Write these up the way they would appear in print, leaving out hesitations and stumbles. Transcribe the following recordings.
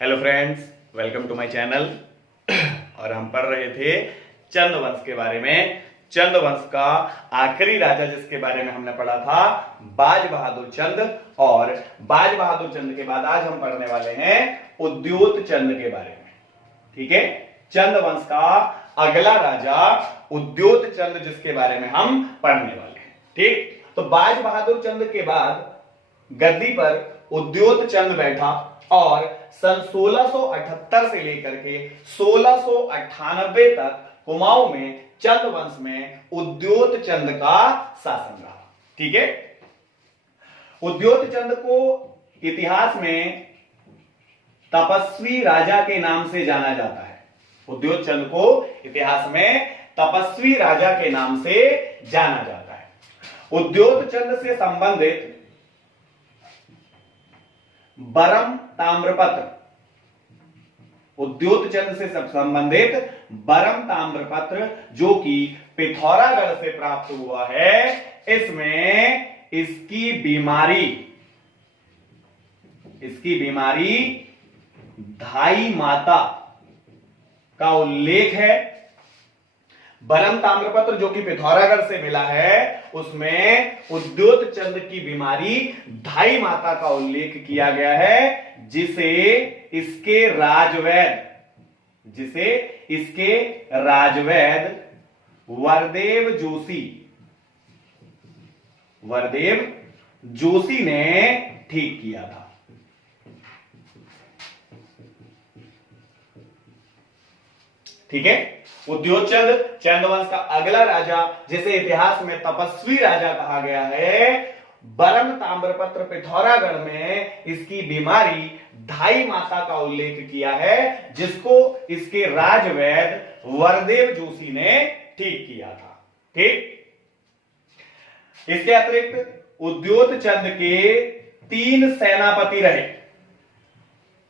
Hello friends, welcome to my channel. और हम पढ़ रहे थे चंद वंश के बारे में। चंद वंश का आखिरी राजा जिसके बारे में हमने पढ़ा था बाज बहादुर चंद, और बाज बहादुर चंद के बाद आज हम पढ़ने वाले हैं उद्योत चंद के बारे में। ठीक है, चंद वंश का अगला राजा उद्योत चंद जिसके बारे में हम पढ़ने वाले हैं। ठीक, तो बाज बहादुर चंद के बाद गद्दी पर उद्योत चंद बैठा और सन 1678 से लेकर के 1698 तक कुमाऊं में चंद वंश में उद्योत चंद का शासन रहा। ठीक है, उद्योत चंद को इतिहास में तपस्वी राजा के नाम से जाना जाता है। उद्योत चंद को इतिहास में तपस्वी राजा के नाम से जाना जाता है। उद्योत चंद से संबंधित बरम ताम्रपत्र, उद्योत चंद से संबंधित बरम ताम्रपत्र जो कि पिथौरागढ़ से प्राप्त हुआ है, इसमें इसकी बीमारी धाई माता का उल्लेख है। बरम ताम्रपत्र जो कि पिथौरागढ़ से मिला है, उसमें उद्योत चंद की बीमारी धाई माता का उल्लेख किया गया है, जिसे इसके राजवैद वरदेव जोशी ने ठीक किया था। ठीक है, उद्योत चंद चंद वंश का अगला राजा जिसे इतिहास में तपस्वी राजा कहा गया है। बरम ताम्रपत्र पिथौरागढ़ में इसकी बीमारी धाई माता का उल्लेख किया है, जिसको इसके राजवैद वरदेव जोशी ने ठीक किया था। ठीक, इसके अतिरिक्त उद्योत चंद के 3 सेनापति रहे।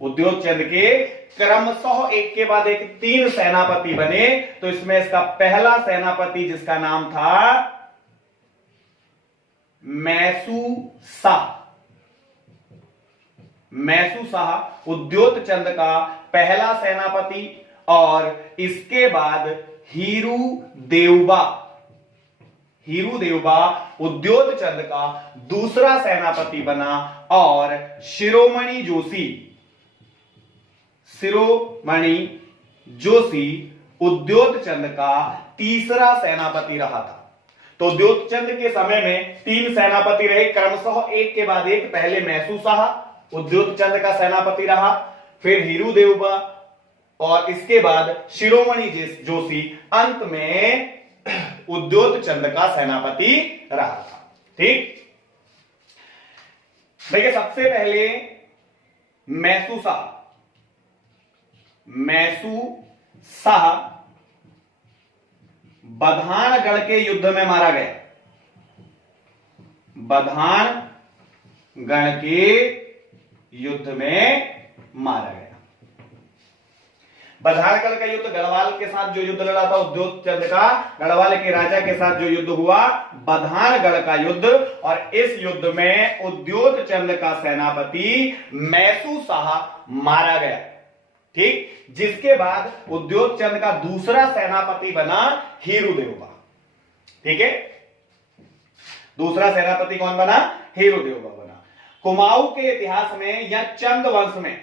उद्योत चंद के क्रमशः एक के बाद एक 3 सेनापति बने। तो इसमें इसका पहला सेनापति जिसका नाम था मैसू शाह उद्योत चंद का पहला सेनापति, और इसके बाद हीरू देवबा उद्योत चंद का दूसरा सेनापति बना, और शिरोमणि जोशी उद्योत चंद का तीसरा सेनापति रहा था। तो उद्योत चंद के समय में 3 सेनापति रहे, क्रमशः एक के बाद एक। पहले मैसू शाह उद्योत चंद का सेनापति रहा, फिर हीरू देवबा, और इसके बाद शिरोमणि जोशी अंत में उद्योत चंद का सेनापति रहा था। ठीक, देखिए, सबसे पहले मैसू शाह बधानगढ़ के युद्ध में मारा गया। बधानगढ़ के युद्ध में मारा गया। बधानगढ़ का युद्ध गढ़वाल के साथ जो युद्ध लड़ा था उद्योत चंद का, गढ़वाल के राजा के साथ जो युद्ध हुआ, बधानगढ़ का युद्ध, और इस युद्ध में उद्योत चंद का सेनापति मैसू शाह मारा गया। ठीक, जिसके बाद उद्योत चंद का दूसरा सेनापति बना हीरू देवबा। ठीक है, दूसरा सेनापति कौन बना? हीरू देवबा बना। कुमाऊं के इतिहास में या चंद वंश में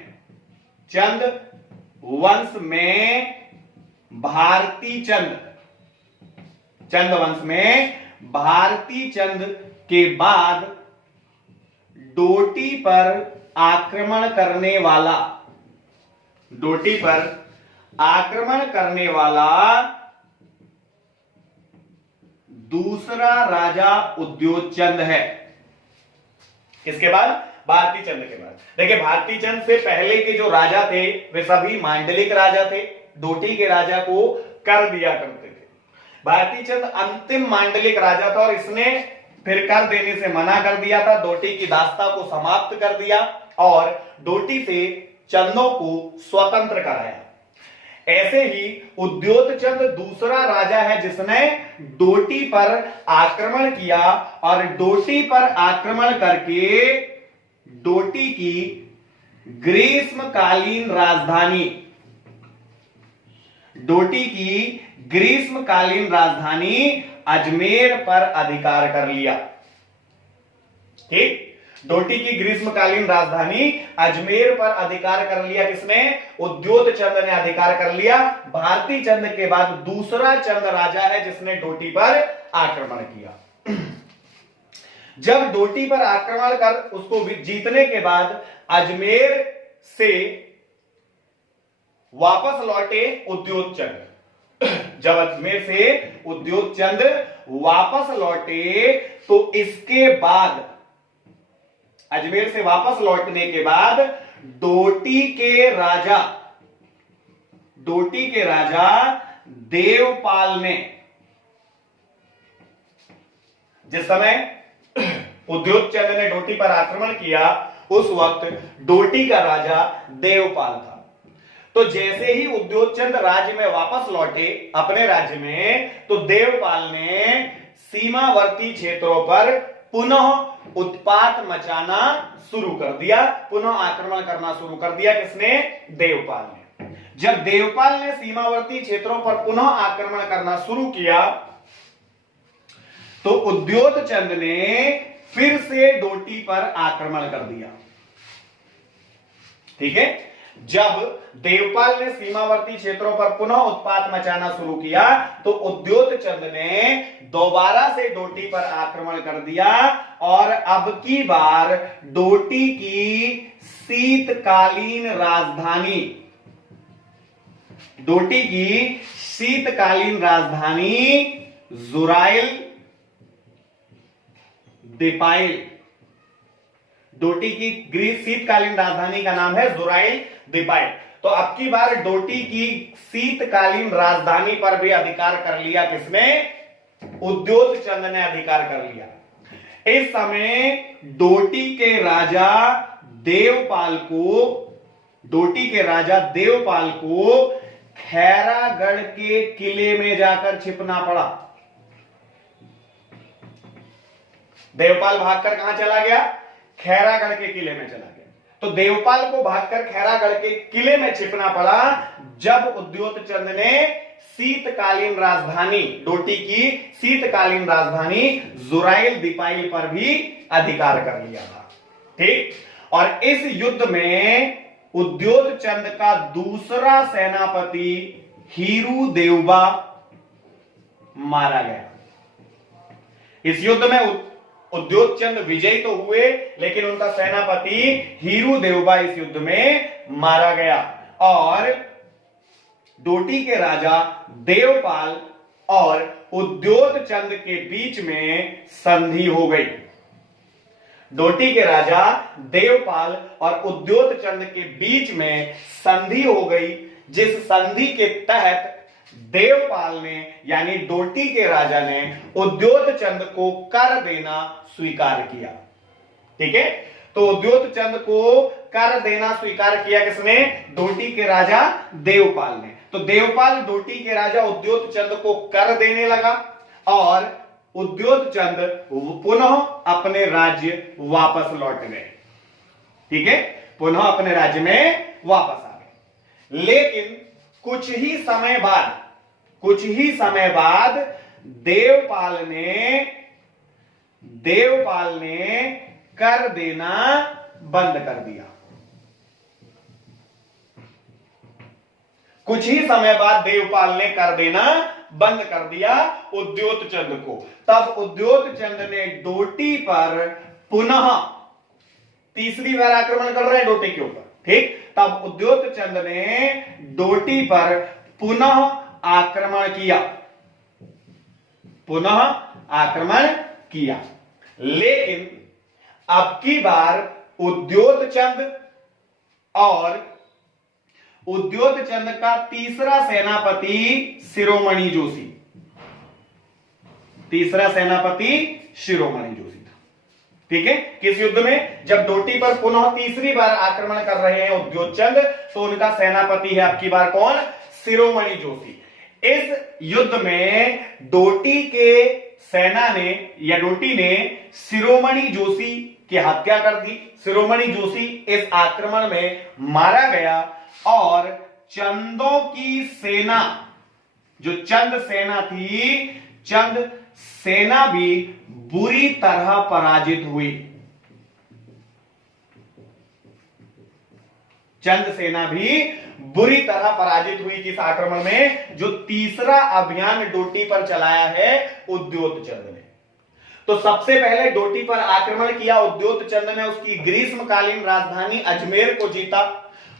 भारती चंद के बाद डोटी पर आक्रमण करने वाला दूसरा राजा उद्योत चंद है। किसके बाद? भारती चंद के बाद। देखिए, भारती चंद से पहले के जो राजा थे वे सभी मांडलिक राजा थे, डोटी के राजा को कर दिया करते थे। भारती चंद अंतिम मांडलिक राजा था, और इसने फिर कर देने से मना कर दिया था, डोटी की दास्ता को समाप्त कर दिया और डोटी से चंदों को स्वतंत्र कराया। ऐसे ही उद्योत चंद दूसरा राजा है जिसने डोटी पर आक्रमण किया, और डोटी पर आक्रमण करके डोटी की ग्रीष्मकालीन राजधानी, डोटी की ग्रीष्मकालीन राजधानी अजमेर पर अधिकार कर लिया। ठीक, डोटी की ग्रीष्मकालीन राजधानी अजमेर पर अधिकार कर लिया। किसने? उद्योत चंद ने अधिकार कर लिया। भारती चंद के बाद दूसरा चंद राजा है जिसने डोटी पर आक्रमण किया। जब डोटी पर आक्रमण कर उसको जीतने के बाद अजमेर से वापस लौटे उद्योत चंद। जब अजमेर से उद्योत चंद वापस लौटे तो इसके बाद, अजमेर से वापस लौटने के बाद डोटी के राजा देवपाल ने, जिस समय उद्योत चंद ने डोटी पर आक्रमण किया उस वक्त डोटी का राजा देवपाल था। तो जैसे ही उद्योत चंद राज्य में वापस लौटे अपने राज्य में, तो देवपाल ने सीमावर्ती क्षेत्रों पर पुनः उत्पात मचाना शुरू कर दिया, पुनः आक्रमण करना शुरू कर दिया। किसने? देवपाल ने। जब देवपाल ने सीमावर्ती क्षेत्रों पर पुनः आक्रमण करना शुरू किया तो उद्योत चंद ने फिर से डोटी पर आक्रमण कर दिया। ठीक है, जब देवपाल ने सीमावर्ती क्षेत्रों पर पुनः उत्पात मचाना शुरू किया तो उद्योत चंद ने दोबारा से डोटी पर आक्रमण कर दिया और अब की बार डोटी की शीतकालीन राजधानी, डोटी की शीतकालीन राजधानी जुराइल दिपाइल, डोटी की शीतकालीन राजधानी का नाम है जुराइल दिपाइल। तो अब की बार डोटी की शीतकालीन राजधानी पर भी अधिकार कर लिया। किसने? उद्योत चंद ने अधिकार कर लिया। इस समय डोटी के राजा देवपाल को खैरागढ़ के किले में जाकर छिपना पड़ा। देवपाल भागकर कहां चला गया? खैरागढ़ के किले में चला गया। तो देवपाल को भागकर खैरागढ़ के किले में छिपना पड़ा जब उद्योत चंद ने शीतकालीन राजधानी, डोटी की शीतकालीन राजधानी जुराइल दिपाइल पर भी अधिकार कर लिया था। ठीक, और इस युद्ध में उद्योत चंद का दूसरा सेनापति हीरू देवबा मारा गया। इस युद्ध में उद्योत चंद विजयी तो हुए लेकिन उनका सेनापति हीरू देवबा इस युद्ध में मारा गया और डोटी के राजा देवपाल और उद्योत चंद के बीच में संधि हो गई। डोटी के राजा देवपाल और उद्योत चंद के बीच में संधि हो गई, जिस संधि के तहत देवपाल ने यानी डोटी के राजा ने उद्योत चंद को कर देना स्वीकार किया। ठीक है, तो उद्योत चंद को कर देना स्वीकार किया। किसने? डोटी के राजा देवपाल ने। तो देवपाल डोटी के राजा उद्योत चंद को कर देने लगा और उद्योत चंद पुनः अपने राज्य वापस लौट गए। ठीक है, पुनः अपने राज्य में वापस आ गए। लेकिन कुछ ही समय बाद देवपाल ने कर देना बंद कर दिया। कुछ ही समय बाद देवपाल ने कर देना बंद कर दिया उद्योत चंद को। तब उद्योत चंद ने डोटी पर पुनः तीसरी बार आक्रमण कर रहे हैं डोटी के ऊपर। ठीक, तब उद्योत चंद ने डोटी पर पुनः आक्रमण किया। लेकिन अब की बार उद्योत चंद और उद्योत चंद का तीसरा सेनापति शिरोमणि जोशी था। ठीक है, किस युद्ध में? जब डोटी पर पुनः तीसरी बार आक्रमण कर रहे हैं उद्योत चंद, तो उनका सेनापति है अब की बार कौन? शिरोमणि जोशी। इस युद्ध में डोटी के सेना ने या डोटी ने शिरोमणि जोशी की हत्या कर दी। शिरोमणि जोशी इस आक्रमण में मारा गया और चंदों की सेना, जो चंद सेना थी, चंद सेना भी बुरी तरह पराजित हुई। चंद सेना भी बुरी तरह पराजित हुई किस आक्रमण में? जो तीसरा अभियान डोटी पर चलाया है उद्योत चंद ने। तो सबसे पहले डोटी पर आक्रमण किया उद्योत चंद ने, उसकी ग्रीष्मकालीन राजधानी अजमेर को जीता।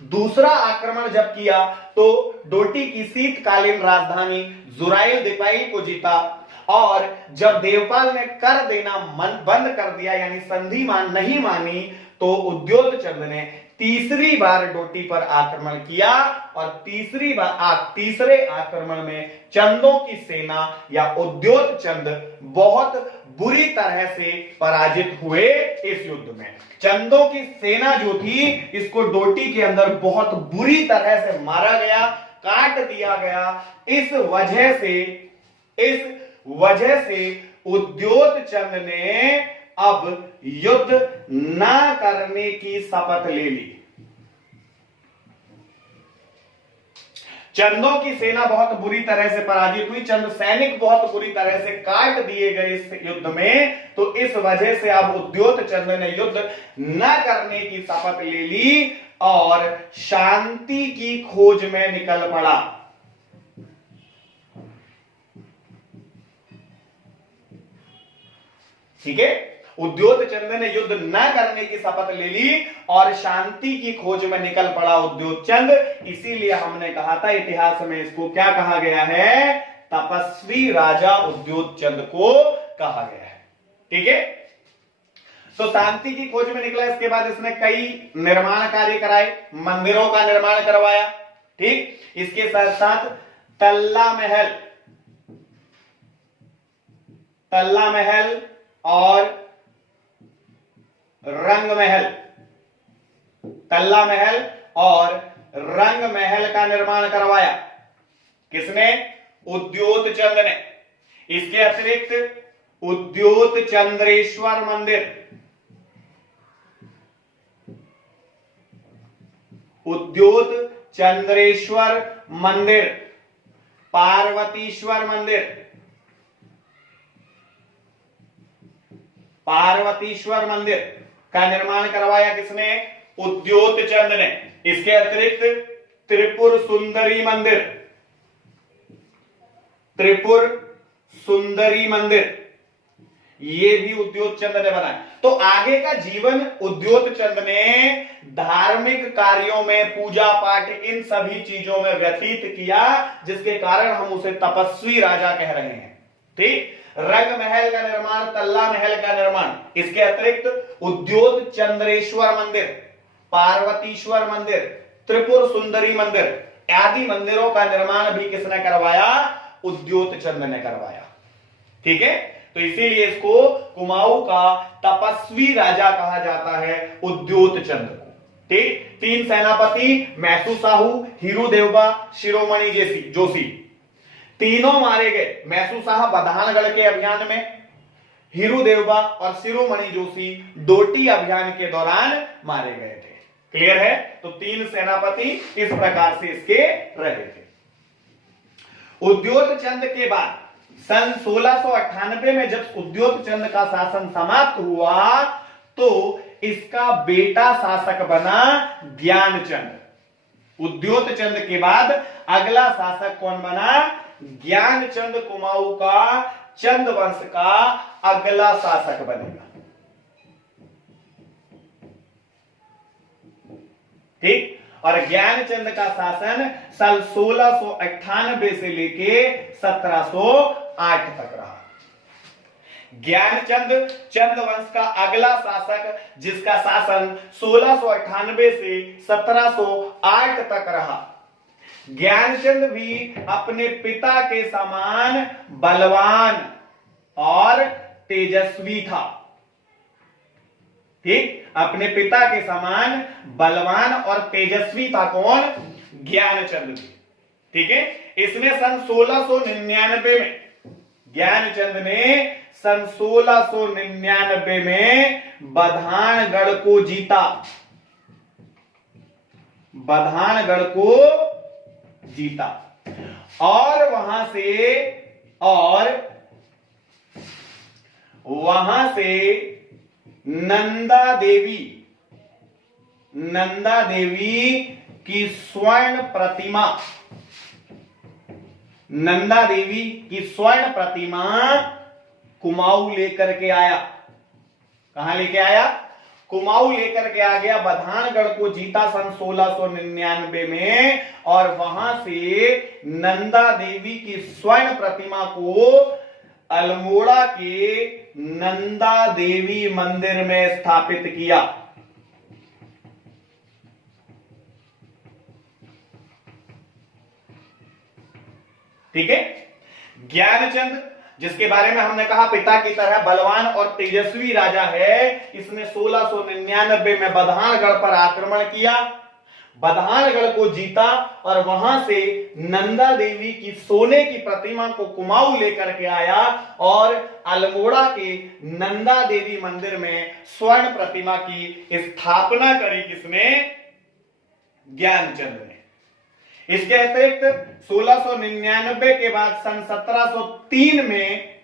दूसरा आक्रमण जब किया तो डोटी की शीतकालीन राजधानी जुराइल दिपाइल को जीता। और जब देवपाल ने कर देना बंद कर दिया, यानी संधि नहीं मानी, तो उद्योत चंद ने तीसरी बार डोटी पर आक्रमण किया और तीसरे आक्रमण में चंदों की सेना या उद्योत चंद बहुत बुरी तरह से पराजित हुए इस युद्ध में। चंदों की सेना जो थी, इसको डोटी के अंदर बहुत बुरी तरह से मारा गया, काट दिया गया। इस वजह से उद्योत चंद ने अब युद्ध ना करने की शपथ ले ली। चंदों की सेना बहुत बुरी तरह से पराजित हुई, चंद सैनिक बहुत बुरी तरह से काट दिए गए इस युद्ध में। तो इस वजह से अब उद्योत चंद ने युद्ध न करने की शपथ ले ली और शांति की खोज में निकल पड़ा। ठीक है, उद्योत चंद ने युद्ध न करने की शपथ ले ली और शांति की खोज में निकल पड़ा उद्योत चंद। इसीलिए हमने कहा था इतिहास में इसको क्या कहा गया है? तपस्वी राजा उद्योत चंद को कहा गया है। ठीक है, तो शांति की खोज में निकला। इसके बाद इसने कई निर्माण कार्य कराए, मंदिरों का निर्माण करवाया। ठीक, इसके साथ साथ तल्ला महल और रंग महल, तल्ला महल और रंग महल का निर्माण करवाया। किसने? उद्योत चंद ने। इसके अतिरिक्त उद्योत चंद्रेश्वर मंदिर, उद्योत चंद्रेश्वर मंदिर, पार्वतीश्वर मंदिर, पार्वतीश्वर मंदिर का निर्माण करवाया। किसने? उद्योत चंद ने। इसके अतिरिक्त त्रिपुर सुंदरी मंदिर, त्रिपुर सुंदरी मंदिर, ये भी उद्योत चंद ने बनाया। तो आगे का जीवन उद्योत चंद ने धार्मिक कार्यों में, पूजा पाठ, इन सभी चीजों में व्यतीत किया, जिसके कारण हम उसे तपस्वी राजा कह रहे हैं। ठीक, रंग महल का निर्माण, तल्ला महल का निर्माण, इसके अतिरिक्त उद्योत चंद्रेश्वर मंदिर, पार्वतीश्वर मंदिर, त्रिपुर सुंदरी मंदिर आदि मंदिरों का निर्माण भी किसने करवाया? उद्योत चंद ने करवाया। ठीक है, तो इसीलिए इसको कुमाऊं का तपस्वी राजा कहा जाता है, उद्योत चंद को। ठीक, तीन सेनापति मैसू साहू, हीरू देवबा, शिरोमणि जोशी, तीनों मारे गए। मैसू साहब बधानगढ़ के अभियान में, हीरू देवबा और शिरोमणि जोशी डोटी अभियान के दौरान मारे गए थे। क्लियर है? तो तीन सेनापति इस प्रकार से इसके रहे थे। उद्योत चंद के बाद सन 1698 में जब उद्योत चंद का शासन समाप्त हुआ, तो इसका बेटा शासक बना ज्ञानचंद। उद्योत चंद के बाद अगला शासक कौन बना? ज्ञानचंद कुमाऊं का, चंद वंश का अगला शासक बनेगा। ठीक, और ज्ञानचंद का शासन साल 1698 से लेके 1708 तक रहा। ज्ञानचंद चंद वंश का अगला शासक, जिसका शासन 1698 से 1708 तक रहा। ज्ञानचंद भी अपने पिता के समान बलवान और तेजस्वी था। ठीक, अपने पिता के समान बलवान और तेजस्वी था। कौन? ज्ञानचंद भी। ठीक है, इसने सन 1699 में, ज्ञानचंद ने सन 1699 में बधानगढ़ को जीता। बधानगढ़ को जीता और वहां से नंदा देवी की स्वर्ण प्रतिमा कुमाऊं लेकर के आया। कहां लेके आया? कुमाऊं लेकर के आ गया। बधानगढ़ को जीता सन 1699 में और वहां से नंदा देवी की स्वर्ण प्रतिमा को अल्मोड़ा के नंदा देवी मंदिर में स्थापित किया। ठीक है। ज्ञानचंद, जिसके बारे में हमने कहा पिता की तरह बलवान और तेजस्वी राजा है, इसने 1699 में बधानगढ़ पर आक्रमण किया, बधानगढ़ को जीता और वहां से नंदा देवी की सोने की प्रतिमा को कुमाऊं लेकर के आया और अल्मोड़ा के नंदा देवी मंदिर में स्वर्ण प्रतिमा की स्थापना करी। किसने? ज्ञानचंद ने। इसके अतिरिक्त 1699 के बाद सन 1703 में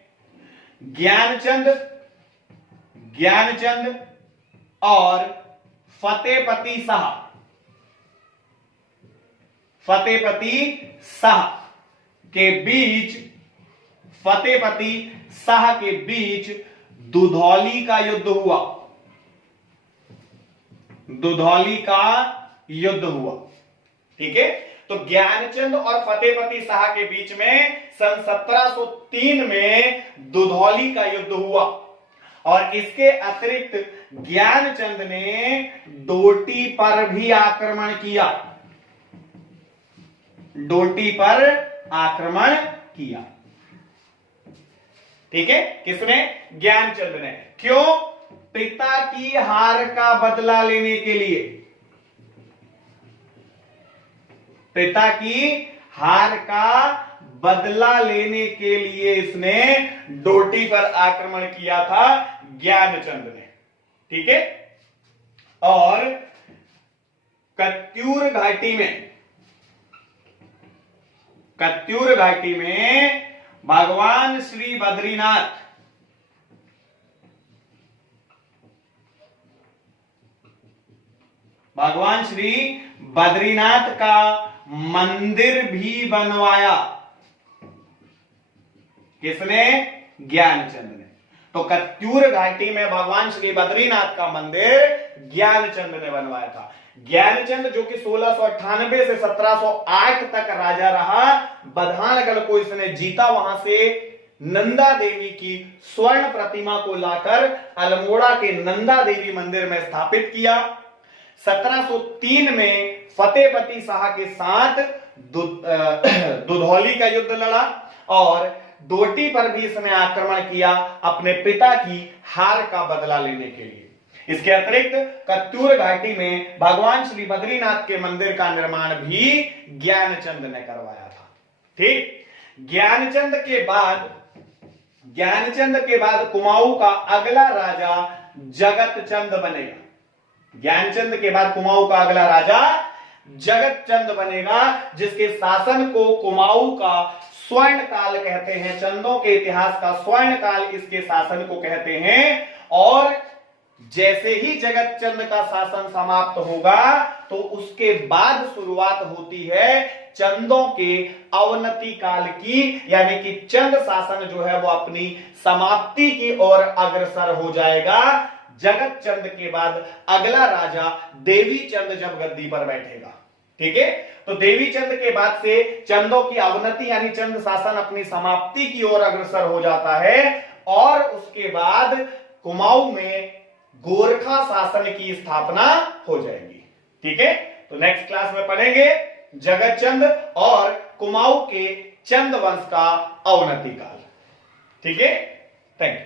ज्ञानचंद और फतेहपति शाह के बीच दुधौली का युद्ध हुआ। ठीक है। तो ज्ञानचंद और फतेहपति शाह के बीच में सन 1703 में दुधौली का युद्ध हुआ और इसके अतिरिक्त ज्ञानचंद ने डोटी पर भी आक्रमण किया। ठीक है। किसने? ज्ञानचंद ने। क्यों? पिता की हार का बदला लेने के लिए। पिता की हार का बदला लेने के लिए इसने डोटी पर आक्रमण किया था ज्ञानचंद ने। ठीक है। और कत्यूर घाटी में भगवान श्री बद्रीनाथ का मंदिर भी बनवाया। किसने? ज्ञानचंद ने। तो कत्यूर घाटी में भगवान श्री बद्रीनाथ का मंदिर ज्ञानचंद ने बनवाया था। ज्ञानचंद जो कि 1698 से 1708 तक राजा रहा, बधानगढ़ को इसने जीता, वहां से नंदा देवी की स्वर्ण प्रतिमा को लाकर अल्मोड़ा के नंदा देवी मंदिर में स्थापित किया। 1703 में फतेहपति शाह के साथ दुधौली का युद्ध लड़ा और डोटी पर भी इसने आक्रमण किया अपने पिता की हार का बदला लेने के लिए। इसके अतिरिक्त कत्यूर घाटी में भगवान श्री बद्रीनाथ के मंदिर का निर्माण भी ज्ञानचंद ने करवाया था। ठीक। ज्ञानचंद के बाद कुमाऊं का अगला राजा जगतचंद बनेगा। ज्ञानचंद के बाद कुमाऊं का अगला राजा जगतचंद बनेगा, जिसके शासन को कुमाऊं का स्वर्ण काल कहते हैं। चंदों के इतिहास का स्वर्ण काल इसके शासन को कहते हैं। और जैसे ही जगतचंद का शासन समाप्त होगा तो उसके बाद शुरुआत होती है चंदों के अवनति काल की, यानी कि चंद शासन जो है वो अपनी समाप्ति की ओर अग्रसर हो जाएगा। जगतचंद के बाद अगला राजा देवीचंद जब गद्दी पर बैठेगा। ठीक है। तो देवीचंद के बाद से चंदों की अवनति यानी चंद शासन अपनी समाप्ति की ओर अग्रसर हो जाता है और उसके बाद कुमाऊं में गोरखा शासन की स्थापना हो जाएगी। ठीक है। तो नेक्स्ट क्लास में पढ़ेंगे जगतचंद और कुमाऊं के चंद वंश का अवनति काल। ठीक है। Thank you.